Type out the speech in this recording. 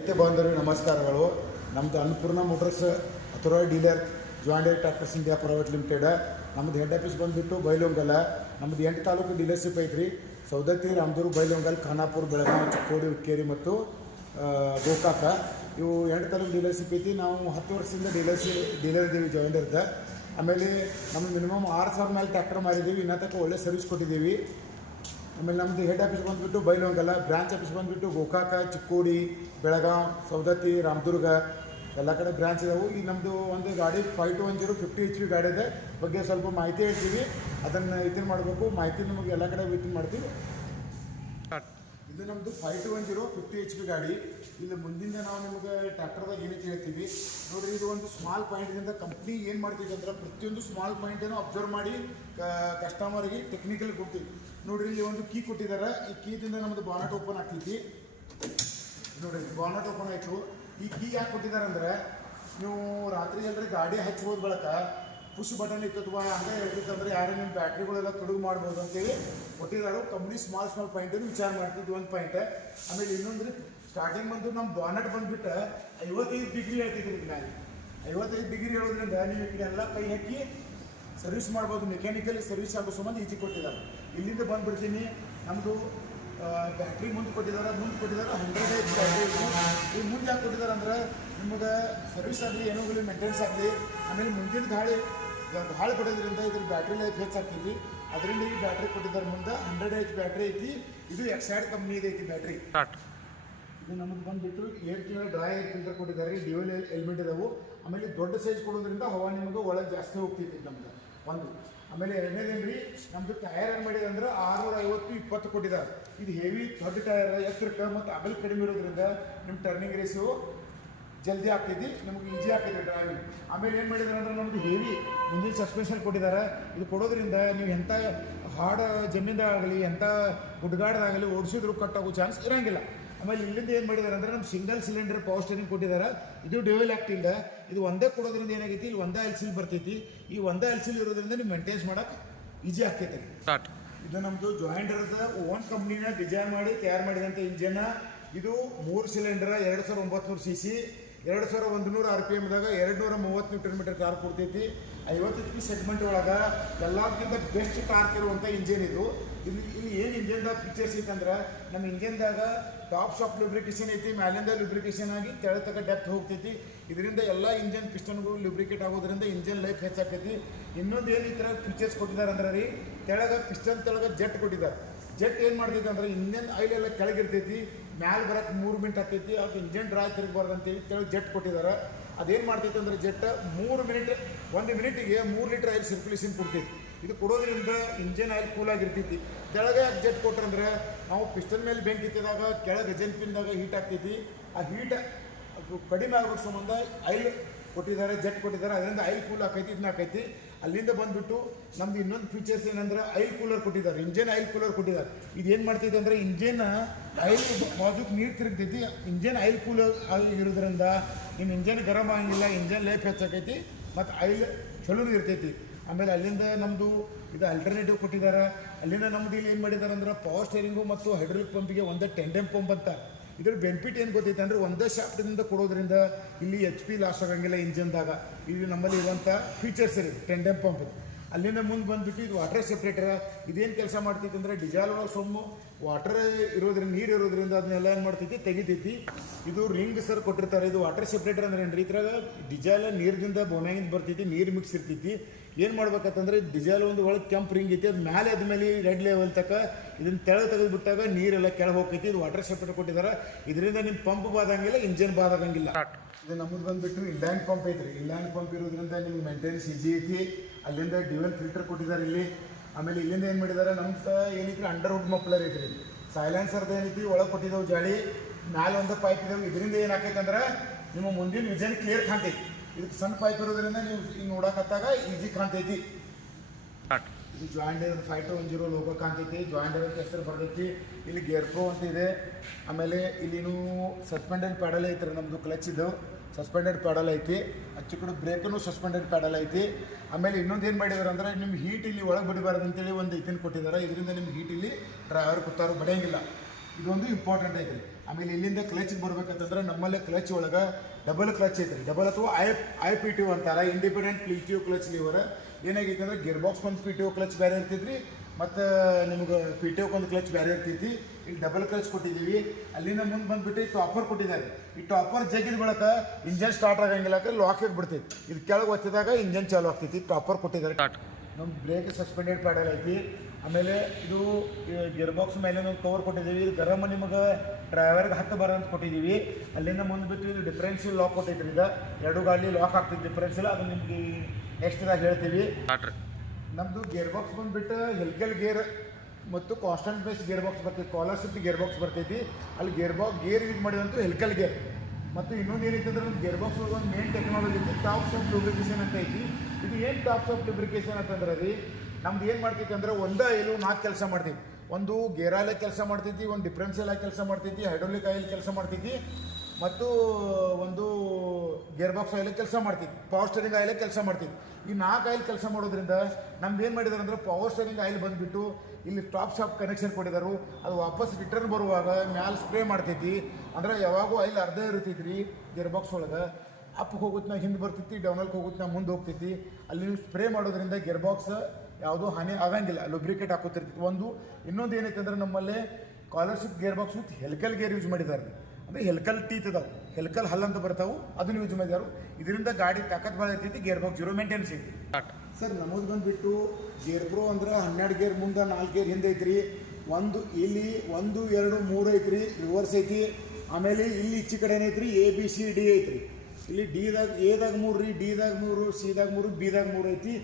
ರೈತ ಬಾಂಧವರಿಗೆ ನಮಸ್ಕಾರಗಳು. ನಮ್ಮದು Annapurna motors authorised dealer joint direct tractors India private limited. ನಮ್ಮದು ಹೆಡ್ ಆಫೀಸ್ ಬಂದುಬಿಟ್ಟು ಬೈಲೊಂಗಲ. ನಮ್ಮದು 8 ತಾಲೂಕು ಡೀಲರ್ಶಿಪ್ ಐತ್ರಿ. ಸೌದತ್ತಿ, ರಾಮದುರ್ಗ, ಬೈಲೊಂಗಲ್, ಖಾನಾಪುರ, ಬೆಳಗಾವಿ, ಚಿಕ್ಕೋಡಿ, ಹುಕ್ಕೇರಿ ಮತ್ತು ಗೋಕಾಕ ಇವು 8 ತಾಲೂಕು ಡೀಲರ್ಶಿಪ್ ಐತಿ. ನಾವು 10 ವರ್ಷದಿಂದ ಡೀಲರ್ ಇದ್ದೀವಿ ಜಾಯಿಂಡರ್ದ. ಆಮೇಲೆ ನಮ್ಮದು ಮಿನಿಮಮ್ 6,000 ಮೇಲೆ ಟ್ರ್ಯಾಕ್ಟರ್ ಮಾರಿದ್ದೀವಿ. ಇನ್ನೂ ತನಕ ಒಳ್ಳೆ ಸರ್ವಿಸ್ ಕೊಟ್ಟಿದ್ದೀವಿ. ಆಮೇಲೆ ನಮ್ಮದು ಹೆಡ್ ಆಫೀಸ್ ಬಂದುಬಿಟ್ಟು ಬೈಲೊಂಗಲ, ಬ್ರಾಂಚ್ ಆಫೀಸ್ ಬಂದುಬಿಟ್ಟು ಗೋಕಾಕ, ಚಿಕ್ಕೋಡಿ, ಬೆಳಗಾವಿ, ಸೌದತ್ತಿ, ರಾಮದುರ್ಗ ಎಲ್ಲ ಕಡೆ ಬ್ರಾಂಚ್ ಇದಾವೆ. ಈಗ ನಮ್ಮದು ಒಂದು ಗಾಡಿ 5210 50 HP ಗಾಡಿ ಇದೆ ಬಗ್ಗೆ ಸ್ವಲ್ಪ ಮಾಹಿತಿ ಹೇಳ್ತೀವಿ. ಅದನ್ನು ಇದನ್ನು ಮಾಡಬೇಕು. ಮಾಹಿತಿ ನಮಗೆ ಎಲ್ಲ ಕಡೆ ವಿತಿನ್ ಮಾಡ್ತೀವಿ. ಇದು ನಮ್ಮದು 5210 50 HP ಗಾಡಿ. ಇಲ್ಲಿ ಮುಂದಿಂದ ನಾವು ನಿಮಗೆ ಟ್ರ್ಯಾಕ್ಟರ್ದಾಗ ಏನಕ್ಕೆ ಹೇಳ್ತೀವಿ ನೋಡಿರಿ. ಇದು ಒಂದು ಸ್ಮಾಲ್ ಪಾಯಿಂಟ್ದಿಂದ ಕಂಪ್ನಿ ಏನು ಮಾಡ್ತೀವಿ ಅಂದ್ರೆ ಪ್ರತಿಯೊಂದು ಸ್ಮಾಲ್ ಪಾಯಿಂಟನ್ನು ಅಬ್ಸರ್ವ್ ಮಾಡಿ ಕಸ್ಟಮರ್ಗೆ ಟೆಕ್ನಿಕಲ್ ಕೊಡ್ತೀವಿ. ನೋಡಿರಿ, ಇಲ್ಲಿ ಒಂದು ಕೀ ಕೊಟ್ಟಿದ್ದಾರೆ. ಈ ಕೀದಿಂದ ನಮ್ಮದು ಬಾನೆಟ್ ಓಪನ್ ಆಗ್ತೈತಿ. ನೋಡಿರಿ, ಬಾನೆಟ್ ಓಪನ್ ಆಯಿತು. ಈ ಕೀ ಯಾಕೆ ಕೊಟ್ಟಿದ್ದಾರೆ ಅಂದರೆ ನೀವು ರಾತ್ರಿ ಎಲ್ಲರೂ ಗಾಡಿ ಹಚ್ಬೋದು ಬಳಕ ಪುಷ್ ಬಟನ್ ಇತ್ತು ಅಥವಾ ಹಂಗೆ ಹೇಳ್ತಿತ್ತಂದ್ರೆ ಯಾರೇ ನಿಮ್ಮ ಬ್ಯಾಟ್ರಿಗಳೆಲ್ಲ ತೊಡಗು ಮಾಡ್ಬೋದು ಅಂತೇಳಿ ಕೊಟ್ಟಿದ್ದಾರೆ. ಕಂಪ್ನಿ ಸ್ಮಾಲ್ ಪಾಯಿಂಟನ್ನು ವಿಚಾರ ಮಾಡ್ತಿದ್ವಿ. ಒಂದು ಪಾಯಿಂಟ್. ಆಮೇಲೆ ಇನ್ನೊಂದು ಸ್ಟಾರ್ಟಿಂಗ್ ಬಂದು ನಮ್ಮ ಬಾನೆಟ್ ಬಂದುಬಿಟ್ಟು 55 ಡಿಗ್ರಿ ಹೇಳ್ತಿದ್ರಿ. ಮ್ಯಾಲೆ 55 ಡಿಗ್ರಿ ಹೇಳೋದ್ರಿಂದ ನೀವು ಈ ಕಡೆ ಎಲ್ಲ ಕೈ ಹಾಕಿ ಸರ್ವಿಸ್ ಮಾಡ್ಬೋದು. ಮೆಕ್ಯಾನಿಕಲಿ ಸರ್ವಿಸ್ ಆಗೋ ಸಂಬಂಧ ಈಜಿ ಕೊಟ್ಟಿದ್ದಾರೆ. ಇಲ್ಲಿಂದ ಬಂದುಬಿಡ್ತೀನಿ. ನಮ್ಮದು ಬ್ಯಾಟ್ರಿ ಮುಂದೆ ಕೊಟ್ಟಿದ್ದಾರೆ. 100 H ಬ್ಯಾಟ್ರಿ. ಈ ಮುಂದೆ ಯಾಕೆ ಕೊಟ್ಟಿದ್ದಾರೆ ಅಂದ್ರೆ ನಿಮಗೆ ಸರ್ವಿಸ್ ಆಗಲಿ ಏನೋ ಆಗಲಿ ಮೇಂಟೆನೆನ್ಸ್ ಆಗಲಿ ಆಮೇಲೆ ಮುಂದಿನ ಗಾಳಿ ಕೊಡೋದ್ರಿಂದ ಇದ್ರ ಬ್ಯಾಟ್ರಿ ಲೈಫ್ ಹೆಚ್ಚಾಗ್ತೈತಿ. ಅದರಿಂದ ಈ ಬ್ಯಾಟ್ರಿ ಕೊಟ್ಟಿದ್ದಾರೆ. ಮುಂದೆ 100 H ಬ್ಯಾಟ್ರಿ ಐತಿ. ಇದು ಎಕ್ಸೈಡ್ ಕಂಪ್ನಿ ಐತಿ ಬ್ಯಾಟ್ರಿ. ಇದು ನಮಗೆ ಬಂದುಬಿಟ್ಟು 8 ತಿಂಗಳ ಡ್ರೈ ಏರ್ ಫಿಲ್ಟರ್ ಕೊಟ್ಟಿದ್ದಾರೆ. ಡ್ಯೂಯಲ್ ಎಲಿಮೆಂಟ್ ಇದಾವೆ. ಆಮೇಲೆ ದೊಡ್ಡ ಸೈಜ್ ಕೊಡೋದ್ರಿಂದ ಹವಾ ನಿಮಗೆ ಒಳಗೆ ಜಾಸ್ತಿ ಹೋಗ್ತೈತಿ ನಮ್ದು ಒಂದು. ಆಮೇಲೆ ಎರಡನೇದೇನ್ರಿ, ನಮ್ಮದು ಟೈರ್ ಏನು ಮಾಡಿದೆ ಅಂದ್ರೆ 650/20 ಕೊಟ್ಟಿದ್ದಾರೆ. ಇದು ಹೆವಿ ದೊಡ್ಡ ಟೈರ್, ಎತ್ತರಕ್ಕೆ ಮತ್ತು ಅಗಲ ಕಡಿಮೆ ಇರೋದ್ರಿಂದ ನಿಮ್ಮ ಟರ್ನಿಂಗ್ ರೇಸು ಜಲ್ದಿ ಆಗ್ತೈತಿ, ನಿಮಗೆ ಈಜಿ ಆಗ್ತೈತಿ ಡ್ರೈವಿಂಗ್. ಆಮೇಲೆ ಏನು ಮಾಡಿದ್ದಾರೆ ಅಂದ್ರೆ ನಮ್ಮದು ಹೆವಿ ಮುಂದಿನ ಸಸ್ಪೆನ್ಷನ್ ಕೊಟ್ಟಿದ್ದಾರೆ. ಇದು ಕೊಡೋದ್ರಿಂದ ನೀವು ಎಂಥ ಹಾರ್ಡ್ ಜಮೀನ್ದಾಗಲಿ ಎಂಥ ಗುಡ್ಗಾಡ್ದಾಗಲಿ ಓಡಿಸಿದ್ರು ಕಟ್ಟಾಗೋ ಚಾನ್ಸ್ ಇರೋಂಗಿಲ್ಲ. ಆಮೇಲೆ ಇಲ್ಲಿಂದ ಏನು ಮಾಡಿದ್ದಾರೆ ಅಂದರೆ ನಮ್ಮ ಸಿಂಗಲ್ ಸಿಲಿಂಡರ್ ಪವರ್ ಸ್ಟೇರಿಂಗ್ ಕೊಟ್ಟಿದ್ದಾರೆ. ಇದು ಡ್ಯೂಯಲ್ ಆಕ್ಟಿಂದ. ಇದು ಒಂದೇ ಕೊಡೋದ್ರಿಂದ ಏನಾಗೈತಿ, ಇಲ್ಲಿ ಒಂದೇ LCL ಬರ್ತೈತಿ. ಈ ಒಂದೇ LCL ಇರೋದ್ರಿಂದ ನೀವು ಮೇಂಟೈನ್ಸ್ ಮಾಡೋಕೆ ಈಜಿ ಆಗ್ತೈತಿ. ಇದು ನಮ್ಮದು ಜಾಯಿಂಡರ್ದ ಓನ್ ಕಂಪ್ನಿನ ಡಿಸೈನ್ ಮಾಡಿ ತಯಾರು ಮಾಡಿದಂಥ ಇಂಜನ್. ಇದು 3 ಸಿಲಿಂಡರ್ 2900 cc 2100 RPMದಾಗ 230 Nm ಟಾರ್ಕ್ ಕೊಡ್ತೈತಿ. 50 HP ಸೆಗ್ಮೆಂಟ್ ಒಳಗೆ ಎಲ್ಲದಕ್ಕಿಂತ ಬೆಸ್ಟ್ ಟಾರ್ಕ್ ಇರುವಂಥ ಇಂಜಿನ್ ಇದು. ಇಲ್ಲಿ ಏನು ಇಂಜಿನ್ದಾಗ ಫೀಚರ್ಸ್ ಐತಂದ್ರೆ ನಮ್ಮ ಇಂಜಿನ್ದಾಗ ಟಾಪ್ ಶಾಪ್ ಲುಬ್ರಿಕೇಷನ್ ಐತಿ. ಮ್ಯಾಲಿಂದ ಲುಬ್ರಿಕೇಷನ್ ಆಗಿ ತೆಳಗೆ ತಕ್ಕ ಡೆಪ್ತ್ ಹೋಗ್ತೈತಿ. ಇದರಿಂದ ಎಲ್ಲ ಇಂಜನ್ ಪಿಸ್ಟನ್ಗಳು ಲುಬ್ರಿಕೇಟ್ ಆಗೋದ್ರಿಂದ ಇಂಜನ್ ಲೈಫ್ ಹೆಚ್ಚಾಗ್ತೈತಿ. ಇನ್ನೊಂದು ಏನು ಈ ಥರ ಫೀಚರ್ಸ್ ಕೊಟ್ಟಿದ್ದಾರೆ ಅಂದ್ರೆ ರೀ, ತೆಳಗೆ ಪಿಸ್ಟನ್ ತೆಳಗೆ ಜೆಟ್ ಕೊಟ್ಟಿದ್ದಾರೆ. ಜೆಟ್ ಏನು ಮಾಡ್ತೈತಿ ಅಂದ್ರೆ ಇಂಜನ್ ಆಯಿಲ್ ಎಲ್ಲ ಕೆಳಗಿರ್ತೈತಿ, ಮ್ಯಾಲೆ ಬರೋಕ್ಕೆ 3 ಮಿನಿಟ್ ಆಗ್ತೈತಿ. ಅವ್ರಿಗೆ ಇಂಜನ್ ಡ್ರೈ ತಿರುಗಬಾರ್ದು ಅಂತೇಳಿ ತೆಳಗೆ ಜೆಟ್ ಕೊಟ್ಟಿದ್ದಾರೆ. ಅದೇನು ಮಾಡ್ತೈತಿ ಅಂದ್ರೆ ಜೆಟ್ 1 ಮಿನಿಟಿಗೆ 3 ಲೀಟರ್ ಆಯಿಲ್ ಸರ್ಕ್ಯುಲೇಷನ್ ಕೊಡ್ತೈತಿ. ಇದು ಕೊಡೋದ್ರಿಂದ ಇಂಜನ್ ಆಯಿಲ್ ಕೂಲಾಗಿರ್ತೈತಿ. ಕೆಳಗೆ ಯಾಕೆ ಜೆಟ್ ಕೊಟ್ರಂದ್ರೆ ನಾವು ಪಿಸ್ಟನ್ ಮೇಲೆ ಬೆಂಕಿ ಇತ್ತಿದಾಗ ಕೆಳಗೆ ಗಜನ್ ಪಿನ್ದಾಗ ಹೀಟ್ ಆಗ್ತೈತಿ. ಆ ಹೀಟ್ ಕಡಿಮೆ ಆಗೋ ಸಂಬಂಧ ಆಯಿಲ್ ಕೊಟ್ಟಿದ್ದಾರೆ, ಜೆಟ್ ಕೊಟ್ಟಿದ್ದಾರೆ. ಅದರಿಂದ ಆಯಿಲ್ ಕೂಲ್ ಆಕೈತಿ, ಇದನ್ನ ಆಕೈತಿ. ಅಲ್ಲಿಂದ ಬಂದುಬಿಟ್ಟು ನಮ್ದು ಇನ್ನೊಂದು ಫೀಚರ್ಸ್ ಏನಂದ್ರೆ ಆಯಿಲ್ ಕೂಲರ್ ಕೊಟ್ಟಿದ್ದಾರೆ. ಇಂಜನ್ ಆಯಿಲ್ ಕೂಲರ್ ಕೊಟ್ಟಿದ್ದಾರೆ. ಇದು ಏನು ಮಾಡ್ತೈತಿ ಅಂದರೆ ಇಂಜನ್ ಆಯಿಲ್ ಬಾಜುಕ್ ನೀರು ತಿರುಗ್ತೈತಿ. ಇಂಜನ್ ಆಯಿಲ್ ಕೂಲರ್ ಆಗಿರೋದ್ರಿಂದ ನಿಮ್ಮ ಇಂಜನ್ ಗರಮ್ ಆಗಿಲ್ಲ, ಇಂಜನ್ ಲೈಫ್ ಹೆಚ್ಚಾಕೈತಿ ಮತ್ತು ಆಯಿಲ್ ಚಲೋ ಇರ್ತೈತಿ. ಆಮೇಲೆ ಅಲ್ಲಿಂದ ನಮ್ಮದು ಇದು ಅಲ್ಟರ್ನೇಟಿವ್ ಕೊಟ್ಟಿದ್ದಾರೆ. ಅಲ್ಲಿಂದ ನಮ್ಮದು ಇಲ್ಲಿ ಏನು ಮಾಡಿದ್ದಾರೆ ಅಂದ್ರೆ ಪವರ್ ಸ್ಟೇರಿಂಗು ಮತ್ತು ಹೈಡ್ರೋಲಿಕ್ ಪಂಪಿಗೆ ಒಂದೇ ಟೆಂಡೆಮ್ ಪಂಪ್ ಅಂತ. ಇದ್ರ ಬೆನಿಫಿಟ್ ಏನು ಗೊತ್ತೈತೆ ಅಂದರೆ ಒಂದೇ ಶಾಫ್ಟಿಂದ ಕೊಡೋದ್ರಿಂದ ಇಲ್ಲಿ HP ಲಾಸ್ ಆಗೋಂಗಿಲ್ಲ ಇಂಜನ್ದಾಗ. ಇದು ನಮ್ಮಲ್ಲಿ ಇರುವಂಥ ಫೀಚರ್ಸ್ ರೀ ಟೆಂಡೆಮ್ ಪಂಪ್. ಅಲ್ಲಿಂದ ಮುಂದೆ ಬಂದುಬಿಟ್ಟು ಇದು ವಾಟರ್ ಸೆಪ್ರೇಟರ್. ಇದೇನು ಕೆಲಸ ಮಾಡ್ತೈತಿ ಅಂದರೆ ಡಿಸೇಲ್ ಒಳಗೆ ಸೊಮ್ಮು ವಾಟರ್ ಇರೋದ್ರಿಂದ ನೀರು ಇರೋದ್ರಿಂದ ಅದನ್ನೆಲ್ಲ ಏನು ಮಾಡ್ತೈತಿ ತೆಗಿತೈತಿ. ಇದು ರಿಂಗ್ ಸರ್ ಕೊಟ್ಟಿರ್ತಾರೆ. ಇದು ವಾಟರ್ ಸೆಪ್ರೇಟರ್ ಅಂದ್ರೆ ಏನು ರೀ, ಇದ್ರಾಗ ಡಿಸೇಲ್ ನೀರಿನಿಂದ ಬೋಮ್ಯಾಗಿಂದ ಬರ್ತೈತಿ, ನೀರು ಮಿಕ್ಸ್ ಇರ್ತೈತಿ. ಏನು ಮಾಡ್ಬೇಕಂತಂದ್ರೆ ಡಿಸೇಲ್ ಒಂದು ಒಳಗೆ ಕೆಂಪು ರಿಂಗ್ ಐತಿ, ಅದು ಮೇಲೆ ಆದ್ಮೇಲೆ ರೆಡ್ ಲೆವೆಲ್ ತಕ್ಕ ಇದನ್ನು ತೆಗೆದುಬಿಟ್ಟಾಗ ನೀರೆಲ್ಲ ಕೆಳಗೆ ಹೋಗ್ತೈತಿ. ಇದು ವಾಟರ್ ಸೆಪ್ರೇಟರ್ ಕೊಟ್ಟಿದ್ದಾರೆ. ಇದರಿಂದ ನಿಮ್ಮ ಪಂಪ್ ಬಾದಂಗಿಲ್ಲ, ಇಂಜನ್ ಬಾದಾಗಂಗಿಲ್ಲ. ಇದು ನಮ್ಮದು ಬಂದುಬಿಟ್ಟು ಇನ್ಲೈನ್ ಪಂಪ್ ಐತ್ರಿ. ಇನ್ಲೈನ್ ಪಂಪ್ ಇರೋದ್ರಿಂದ ನಿಮ್ಗೆ ಮೇಂಟೆನೆನ್ಸ್ ಈಜಿ ಐತಿ. ಅಲ್ಲಿಂದ ಡ್ಯೂಯಲ್ ಫಿಲ್ಟರ್ ಕೊಟ್ಟಿದ್ದಾರೆ ಇಲ್ಲಿ. ಆಮೇಲೆ ಇಲ್ಲಿಂದ ಏನು ಮಾಡಿದ್ದಾರೆ, ನಮ್ಮ ಏನೈತಿ ಅಂಡರ್ವುಡ್ ಮಫ್ಲರ್ ಐತ್ರಿ. ಸೈಲೆನ್ಸರ್ದು ಏನೈತಿ ಒಳಗೆ ಕೊಟ್ಟಿದ್ದಾವೆ ಜಾಳಿ, ಮ್ಯಾಲೆ ಒಂದು ಪೈಪ್ ಇದಾವೆ. ಇದರಿಂದ ಏನಾಕೈತೆ ಅಂದ್ರೆ ನಿಮ್ಮ ಮುಂದಿನ ವಿಷನ್ ಕ್ಲಿಯರ್ ಕಾಣ್ತೈತಿ. ಇದಕ್ಕೆ ಸಣ್ಣ ಪೈಪ್ ಇರೋದ್ರಿಂದ ನೀವು ಈಗ ನೋಡಕತ್ತಾಗ ಈಜಿ ಕಾಣ್ತೈತಿ. ಇದು ಜಾಯಿಂಡರ್ 5210 ಲೋಗೋ ಕಾಣ್ತೈತಿ. ಜಾಯಿಂಡರ್ ಅಂತ ಹೆಸರು ಬರ್ತೈತಿ. ಇಲ್ಲಿ ಗೇರ್ ಫ್ಲೋ ಅಂತ ಇದೆ. ಆಮೇಲೆ ಇಲ್ಲಿನೂ ಸಸ್ಪೆಂಡೆಡ್ ಪ್ಯಾಡಲ್ ಐತ್ರಿ. ನಮ್ಮದು ಕ್ಲಚ್ ಇದು ಸಸ್ಪೆಂಡೆಡ್ ಪ್ಯಾಡಲ್ ಐತಿ. ಅಚ್ಚು ಕಡೆ ಬ್ರೇಕನ್ನು ಸಸ್ಪೆಂಡೆಡ್ ಪ್ಯಾಡಲ್ ಐತಿ. ಆಮೇಲೆ ಇನ್ನೊಂದು ಏನು ಮಾಡಿದ್ದಾರೆ ಅಂದರೆ ನಿಮ್ಮ ಹೀಟ್ ಇಲ್ಲಿ ಒಳಗೆ ಬಿಡಬಾರ್ದು ಅಂತೇಳಿ ಒಂದು ಇದನ್ನು ಕೊಟ್ಟಿದ್ದಾರೆ. ಇದರಿಂದ ನಿಮ್ಗೆ ಹೀಟ್ ಇಲ್ಲಿ ಡ್ರೈವರ್ ಕೂತಾರು ಬಡಿಯಂಗಿಲ್ಲ. ಇದೊಂದು ಇಂಪಾರ್ಟೆಂಟ್ ಐತ್ರಿ. ಆಮೇಲೆ ಇಲ್ಲಿಂದ ಕ್ಲಚ್ಗೆ ಬರ್ಬೇಕಂತಂದ್ರೆ ನಮ್ಮಲ್ಲೇ ಕ್ಲಚ್ ಒಳಗೆ ಡಬಲ್ ಕ್ಲಚ್ ಐತ್ರಿ, ಡಬಲ್ ಅಥವಾ ಐ ಪಿ ಟಿ ಅಂತಾರೆ, independent P T O clutch lever. ಏನಾಗೈತೆ ಅಂದ್ರೆ ಗಿಯರ್ ಬಾಕ್ಸ್ ಒಂದು ಪಿ ಟಿ ಒ ಕ್ಲಚ್ ಬೇರೆ ಇರ್ತೈತ್ರಿ, ಮತ್ತು ನಿಮ್ಗೆ ಪಿ ಟಿ ಒಕ್ಕೆ ಒಂದು ಕ್ಲಚ್ ಬೇರೆ ಇರ್ತೈತಿ. ಇಲ್ಲಿ ಡಬಲ್ ಕ್ಲಚ್ ಕೊಟ್ಟಿದ್ದೀವಿ. ಅಲ್ಲಿಂದ ಮುಂದೆ ಬಂದುಬಿಟ್ಟು ಟಾಪರ್ ಕೊಟ್ಟಿದ್ದಾರೆ. ಈ ಟಾಪರ್ ಜಗ್ಗಿದ ಬಳಕ ಇಂಜನ್ ಸ್ಟಾರ್ಟ್ ಆಗಂಗಿಲ್ಲ, ಲಾಕಿಗೆ ಬಿಡ್ತೈತಿ. ಇದು ಕೆಳಗೆ ಒತ್ತಿದಾಗ ಇಂಜನ್ ಚಾಲು ಆಗ್ತೈತಿ. ಟಾಪರ್ ಕೊಟ್ಟಿದ್ದಾರೆ. ನಮ್ಮ ಬ್ರೇಕ್ ಸಸ್ಪೆಂಡೆಡ್ ಪ್ಯಾಡಲ್ ಐತಿ. ಆಮೇಲೆ ಇದು ಗೇರ್ ಬಾಕ್ಸ್ ಮೇಲೆ ಒಂದು ಕವರ್ ಕೊಟ್ಟಿದ್ದೀವಿ. ಇದು ಗರಮ್ ನಿಮಗೆ ಡ್ರೈವರ್ಗೆ ಹತ್ತು ಬರ ಅಂತ ಕೊಟ್ಟಿದ್ದೀವಿ. ಅಲ್ಲಿಂದ ಮುಂದೆ ಬಿಟ್ಟು ಇದು ಡಿಫ್ರೆನ್ಷಿಯಲ್ ಲಾಕ್ ಕೊಟ್ಟೈತ್ರಿ. ಈಗ ಎರಡು ಗಾಡಿ ಲಾಕ್ ಆಗ್ತೈತಿ ಡಿಫ್ರೆನ್ಷಿಯಲ್, ಅದು ನಿಮ್ಗೆ ನೆಕ್ಸ್ಟ್ದಾಗ ಹೇಳ್ತೀವಿ. ನಮ್ಮದು ಗೇರ್ ಬಾಕ್ಸ್ ಬಂದುಬಿಟ್ಟು ಹೆಲ್ಕೆಲ್ ಗೇರ್ ಮತ್ತು ಕಾನ್ಸ್ಟೆಂಟ್ ಬೇಸ್ ಗೇರ್ ಬಾಕ್ಸ್ ಬರ್ತೈತಿ, ಕಾಲರ್ ಶಿಫ್ಟ್ ಗೇರ್ ಬಾಕ್ಸ್ ಬರ್ತೈತಿ. ಅಲ್ಲಿ ಗೇರ್ ಯೂಸ್ ಮಾಡಿದಂತೂ ಹೆಲ್ಕೆಲ್ ಗೇರ್. ಮತ್ತು ಇನ್ನೊಂದು ಏನೈತೆ ಅಂದ್ರೆ ನಮ್ಮ ಗೇರ್ ಬಾಕ್ಸ್ ಒಳಗೆ ಒಂದು ಮೇನ್ ಟೆಕ್ನಾಲಜಿ ಐತಿ, ಟಾಪ್ಸ್ ಆಫ್ ಲೂಬ್ರಿಕೇಷನ್ ಅಂತ ಐತಿ. ಇದು ಏನು ಟಾಪ್ಸ್ ಆಫ್ ಲೂಬ್ರಿಕೇಷನ್ ಅಂತಂದ್ರೆ ರೀ, ನಮ್ದು ಏನು ಮಾಡ್ತೈತಿ ಅಂದ್ರೆ ಒಂದೇ ಆಯಿಲು 4 ಕೆಲಸ ಮಾಡ್ತೈತಿ. ಒಂದು ಗೇರ್ ಆಯಿಲ್ ಕೆಲಸ ಮಾಡ್ತೈತಿ, ಒಂದು ಡಿಫ್ರೆನ್ಷಿಯಲ್ ಆಗಿ ಕೆಲಸ ಮಾಡ್ತೈತಿ, ಹೈಡ್ರೋಲಿಕ್ ಆಯಿಲ್ ಕೆಲಸ ಮಾಡ್ತೈತಿ, ಮತ್ತು ಒಂದು ಗೇರ್ ಬಾಕ್ಸ್ ಆಯಿಲ್ ಕೆಲಸ ಮಾಡ್ತೈತಿ, ಪವರ್ ಸ್ಟೇರಿಂಗ್ ಆಯಿಲ್ ಕೆಲಸ ಮಾಡ್ತೈತಿ. ಈ 4 ಆಯಿಲ್ ಕೆಲಸ ಮಾಡೋದ್ರಿಂದ ನಮ್ದು ಏನು ಮಾಡಿದಾರೆ ಅಂದ್ರೆ ಪವರ್ ಸ್ಟೇರಿಂಗ್ ಆಯಿಲ್ ಬಂದುಬಿಟ್ಟು ಇಲ್ಲಿ ಟಾಪ್ ಶಾಪ್ ಕನೆಕ್ಷನ್ ಕೊಟ್ಟಿದ್ದಾರೆ. ಅದು ವಾಪಸ್ ರಿಟರ್ನ್ ಬರುವಾಗ ಮ್ಯಾಲೆ ಸ್ಪ್ರೇ ಮಾಡ್ತೈತಿ. ಅಂದ್ರೆ ಯಾವಾಗೂ ಆಯಿಲ್ ಅರ್ಧ ಇರ್ತೈತಿ ರೀ ಗೇರ್ ಬಾಕ್ಸ್ ಒಳಗೆ. ಅಪ್ಗೆ ಹೋಗುತ್ತೆ ಹಿಂದೆ ಬರ್ತೈತಿ, ಡೌನಲ್ಲಿ ಹೋಗುತ್ತೆ ಮುಂದೆ ಹೋಗ್ತೈತಿ. ಅಲ್ಲಿ ನೀವು ಸ್ಪ್ರೇ ಮಾಡೋದ್ರಿಂದ ಗೇರ್ ಬಾಕ್ಸ್ ಯಾವುದೂ ಹಾನಿ ಆಗಂಗಿಲ್ಲ, ಲುಬ್ರಿಕೇಟ್ ಹಾಕೋತಿರ್ತೈತಿ. ಇನ್ನೊಂದು ಏನೈತೆ ಅಂದ್ರೆ ನಮ್ಮಲ್ಲಿ collar shift gear box with helical gear use ಮಾಡಿದ್ದಾರೆ. ಅಂದರೆ ಹೆಲ್ಕಲ್ ಟೀತ್ ಅದಾವೆ, ಹೆಲ್ಕಲ್ ಹಲ್ ಅಂತ ಬರ್ತಾವೆ, ಅದನ್ನು ಯೂಸ್ ಮಾಡಿದಾರು. ಇದರಿಂದ ಗಾಡಿ ತಾಕತ್ ಭಾಳ ಇರ್ತೈತಿ, ಗೇರ್ ಬಾಕ್ಸ್ 0 ಮೇಂಟೆನ್ಸ್ ಐತಿ. ಸರ್ ನಮ್ಮದು ಬಂದುಬಿಟ್ಟು ಗೇರ್ ಪ್ರೋ ಅಂದ್ರೆ 12 ಗೇರ್ ಮುಂದೆ 4 ಗೇರ್ ಹಿಂದೆ ಐತ್ರಿ. ಇಲ್ಲಿ 1, 2, 3 ಐತ್ರಿ, ರಿವರ್ಸ್ ಐತಿ. ಆಮೇಲೆ ಇಲ್ಲಿ ಈಚೆ ಕಡೆ ಏನೈತ್ರಿ ABCD ಐತ್ರಿ. ಇಲ್ಲಿ ಎದಾಗ 3 ರೀ, ಡಿದಾಗ 3, ಸಿದಾಗ 3, ಬಿದಾಗ 3 ಐತಿ.